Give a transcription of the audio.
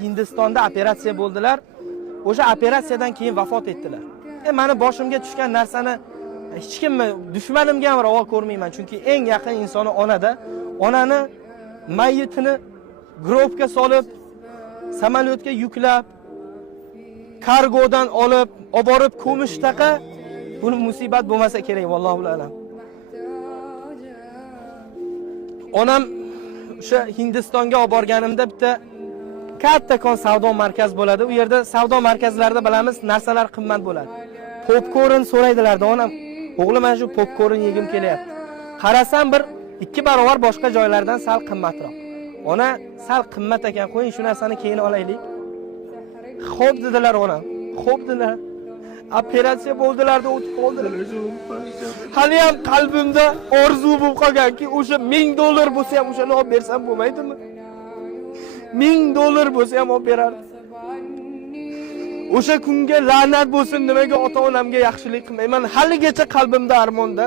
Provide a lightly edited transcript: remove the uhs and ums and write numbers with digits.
Hindistonda operatsiya bo'ldilar. O'sha operatsiyadan keyin vafot etdilar. Meni boshimga tushgan narsani hech kimni dushmanimga ham ravo ko'rmayman, chunki eng yaqin insoni onada. Onani mayitini grobga solib, samolyotga yuklab, kargodan olib borib ko'mishtaqa buni musibat bo'lmasa kerak, vallohu alam. Onam o'sha Hindistonga olib borganimda bitta kattakon savdo markaz bo'ladi. U yerda savdo markazlarida bilamiz, narsalar qimmat bo'ladi. Popkorn so'raydilarda, onam, o'g'lim mana shu popkorn yegim kelyapti. Qarasam bir 2 barobar boshqa joylardan sal qimmatroq. Ona, sal qimmat ekan, qo'ying shu narsani keyin olaylik. Xo'p dedilar onam. Xo'p dedilar. Operatsiya bo'ldilarda o'tib qoldilar. Hali ham qalbimda orzu bo'lib qolganki, o'sha $1000 bo'lsa ham o'shani olib bersam bo'lmaydimi? $1000 bo'lsa ham olib berardim. O'sha kunga la'nat bo'lsin, nimaga ota-onamga yaxshilik qilmayman. Haligacha qalbimda armonda.